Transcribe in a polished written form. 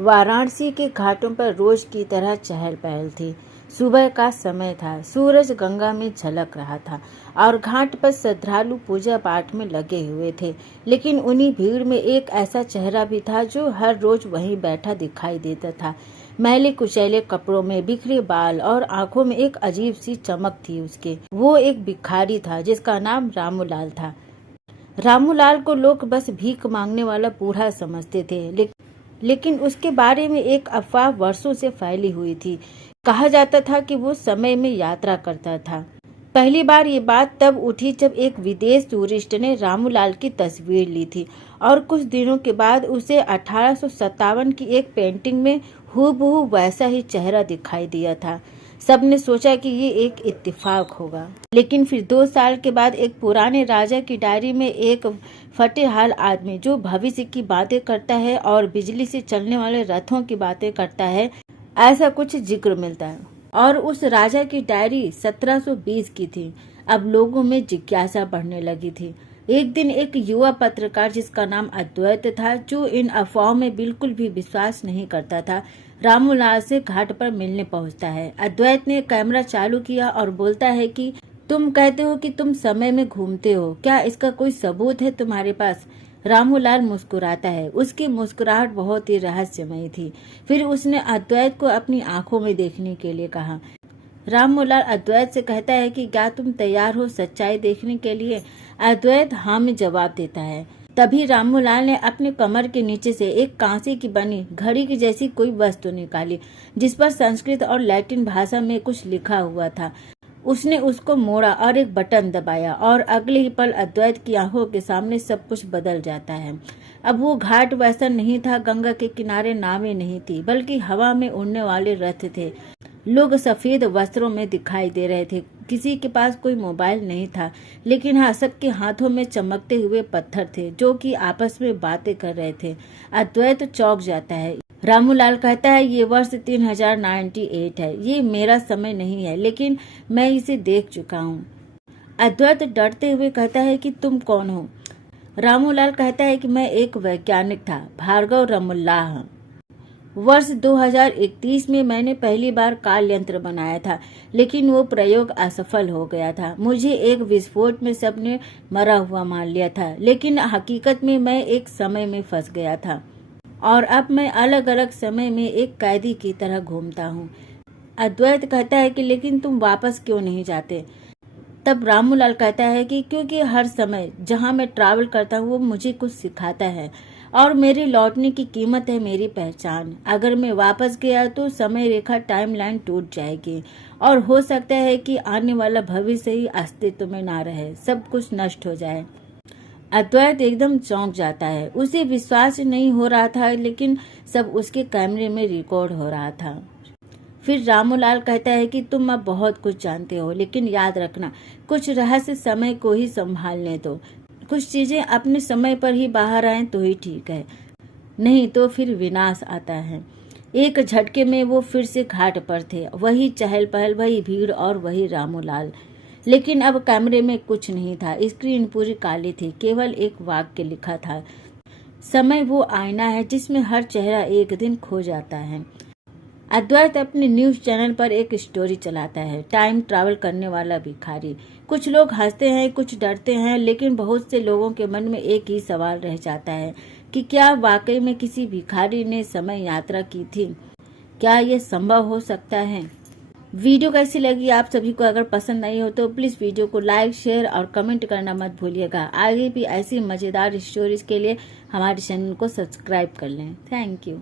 वाराणसी के घाटों पर रोज की तरह चहल पहल थी। सुबह का समय था, सूरज गंगा में झलक रहा था और घाट पर श्रद्धालु पूजा पाठ में लगे हुए थे। लेकिन उन्हीं भीड़ में एक ऐसा चेहरा भी था जो हर रोज वहीं बैठा दिखाई देता था। मैले कुचैले कपड़ों में बिखरे बाल और आंखों में एक अजीब सी चमक थी उसके। वो एक भिखारी था जिसका नाम रामूलाल था। रामूलाल को लोग बस भीख मांगने वाला बूढ़ा समझते थे, लेकिन उसके बारे में एक अफवाह वर्षों से फैली हुई थी। कहा जाता था कि वो समय में यात्रा करता था। पहली बार ये बात तब उठी जब एक विदेश टूरिस्ट ने रामूलाल की तस्वीर ली थी और कुछ दिनों के बाद उसे 1857 की एक पेंटिंग में हूबहू वैसा ही चेहरा दिखाई दिया था। सबने सोचा कि ये एक इत्तेफाक होगा, लेकिन फिर 2 साल के बाद एक पुराने राजा की डायरी में एक फटे हाल आदमी जो भविष्य की बातें करता है और बिजली से चलने वाले रथों की बातें करता है, ऐसा कुछ जिक्र मिलता है। और उस राजा की डायरी 1720 की थी। अब लोगों में जिज्ञासा बढ़ने लगी थी। एक दिन एक युवा पत्रकार जिसका नाम अद्वैत था, जो इन अफवाहों में बिल्कुल भी विश्वास नहीं करता था, रामूलाल से घाट पर मिलने पहुंचता है। अद्वैत ने कैमरा चालू किया और बोलता है कि तुम कहते हो कि तुम समय में घूमते हो, क्या इसका कोई सबूत है तुम्हारे पास? रामूलाल मुस्कुराता है। उसकी मुस्कुराहट बहुत ही रहस्यमयी थी। फिर उसने अद्वैत को अपनी आंखों में देखने के लिए कहा। रामूलाल अद्वैत से कहता है कि क्या तुम तैयार हो सच्चाई देखने के लिए? अद्वैत हाँ में जवाब देता है। तभी रामूलाल ने अपने कमर के नीचे से एक कांसे की बनी घड़ी की जैसी कोई वस्तु निकाली, जिस पर संस्कृत और लैटिन भाषा में कुछ लिखा हुआ था। उसने उसको मोड़ा और एक बटन दबाया और अगले ही पल अद्वैत की आंखों के सामने सब कुछ बदल जाता है। अब वो घाट वैसा नहीं था। गंगा के किनारे नावें नहीं थी, बल्कि हवा में उड़ने वाले रथ थे। लोग सफेद वस्त्रों में दिखाई दे रहे थे। किसी के पास कोई मोबाइल नहीं था, लेकिन हाँ, सबके हाथों में चमकते हुए पत्थर थे जो कि आपस में बातें कर रहे थे। अद्वैत चौंक जाता है। रामूलाल कहता है, ये वर्ष 3098 है। ये मेरा समय नहीं है, लेकिन मैं इसे देख चुका हूँ। अद्वैत डरते हुए कहता है कि तुम कौन हो? रामूलाल कहता है कि मैं एक वैज्ञानिक था, भार्गव रामूलाल। वर्ष 2031 में मैंने पहली बार काल यंत्र बनाया था, लेकिन वो प्रयोग असफल हो गया था। मुझे एक विस्फोट में सबने मरा हुआ मान लिया था, लेकिन हकीकत में मैं एक समय में फंस गया था और अब मैं अलग अलग समय में एक कैदी की तरह घूमता हूँ। अद्वैत कहता है कि लेकिन तुम वापस क्यों नहीं जाते? तब रामूलाल कहता है कि क्योंकि हर समय जहाँ मैं ट्रैवल करता हूँ वो मुझे कुछ सिखाता है और मेरे लौटने की कीमत है मेरी पहचान। अगर मैं वापस गया तो समय रेखा टाइमलाइन टूट जाएगी और हो सकता है कि आने वाला भविष्य ही अस्तित्व में ना रहे, सब कुछ नष्ट हो जाए। अद्वैत एकदम चौंक जाता है। उसे विश्वास नहीं हो रहा था, लेकिन सब उसके कैमरे में रिकॉर्ड हो रहा था। फिर रामूलाल कहता है कि तुम अब बहुत कुछ जानते हो, लेकिन याद रखना, कुछ रहस्य समय को ही संभालने दो। कुछ चीजें अपने समय पर ही बाहर आए तो ही ठीक है, नहीं तो फिर विनाश आता है। एक झटके में वो फिर से घाट पर थे। वही चहल पहल, वही भीड़ और वही रामूलाल। लेकिन अब कैमरे में कुछ नहीं था। स्क्रीन पूरी काली थी। केवल एक वाक्य लिखा था, समय वो आईना है जिसमें हर चेहरा एक दिन खो जाता है। अद्वैत अपने न्यूज चैनल पर एक स्टोरी चलाता है, टाइम ट्रैवल करने वाला भिखारी। कुछ लोग हंसते हैं, कुछ डरते हैं, लेकिन बहुत से लोगों के मन में एक ही सवाल रह जाता है कि क्या वाकई में किसी भिखारी ने समय यात्रा की थी? क्या ये संभव हो सकता है? वीडियो कैसी लगी आप सभी को? अगर पसंद आई हो तो प्लीज वीडियो को लाइक, शेयर और कमेंट करना मत भूलिएगा। आगे भी ऐसी मजेदार स्टोरीज के लिए हमारे चैनल को सब्सक्राइब कर लें। Thank you.